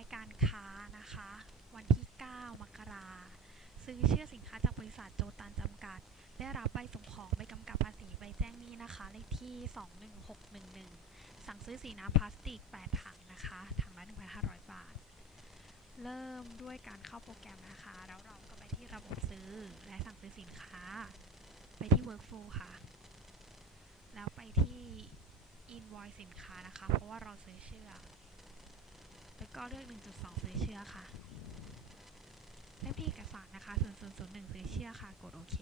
ายการค้านะคะ วันที่ 9 มกราซื้อเชื่อสินค้าจากบริษัทโจตันจำกัด ได้รับใบส่งของใบกำกับภาษีใบแจ้งหนี้นะคะ เลขที่ 21611 สั่งซื้อสีน้ำพลาสติก 8 ถังนะคะ ถังละ 1,500 บาท เริ่มด้วยการเข้าโปรแกรมนะคะ แล้วเราก็ไปที่ระบบซื้อและสั่งซื้อสินค้า ไปที่ workflow ค่ะ แล้วไปที่ invoice สินค้านะคะ เพราะว่าเราซื้อเชื่อ แล้วก็เลือก 1.2 ซื้อเชื่อค่ะเล่มที่เอกสารนะคะ0001ซื้อเชื่อค่ะ กดโอเค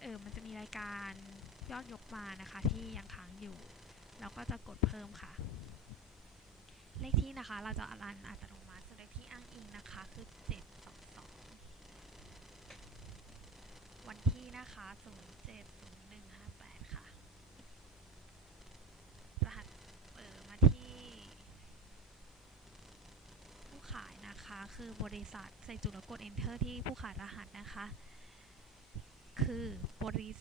เออ มันจะมีรายการยอดยกมานะคะที่ยังค้างอยู่ เราก็จะกดเพิ่มค่ะ เลขที่นะคะเราจะอลันอัตโนมัติส่วนเลขที่อ้างอิงนะคะคือ722วันที่นะคะ0701 ค่ะ รหัสเปิดมาที่ ผู้ขายนะ คือบริษัทใส่จุดแล้วกด enter ที่ผู้ขายรหัสนะคะ คือบริษ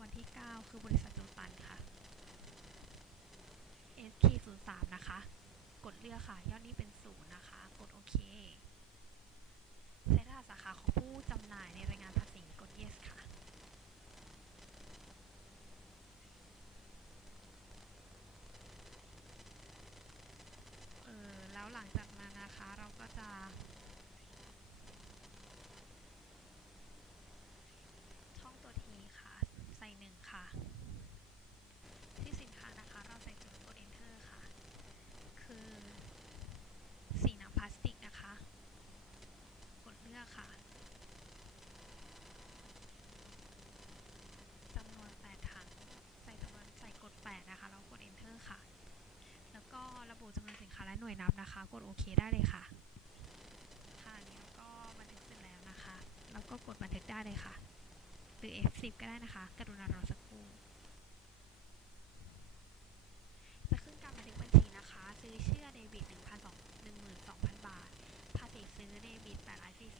วันที่ 9 คือบริษัทโจตันค่ะ S ขีด03 นะคะ กดเลือกค่ะ ยอดนี้เป็นศูนย์นะคะ กดโอเค ใช้รหัสสาขาของผู้จำหน่ายในรายงานภาษี กด yes ค่ะ เออแล้วหลังจากนั้นนะคะา ช่องตัวทีค่ะ ใส่หนึ่งค่ะ ที่สินค้านะคะเราใส่จุดกด enter ค่ะ คือสีน้ำพลาสติกนะคะ กดเลือกค่ะจำนวน8ถังใส่จำนวนใส่กด 8 นะคะ แล้วกด enter ค่ะ แล้วก็ระบุจำนวนสินค้าและหน่วยนับนะคะ กดโอเคได้เลยค่ะอันนี้เราก็บันทึกเสร็จแล้วนะคะ แล้วก็กดบันทึก ได้เลยค่ะ หรือ F10 ก็ได้นะคะ กรุณารอสักครู่ จะขึ้นการบันทึกบัญชีนะคะ ซื้อเชื่อเดบิต 12,000 บาท ภาษีซื้อเดบิต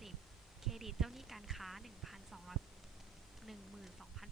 840 เครดิตเจ้าหนี้การค้า 1,200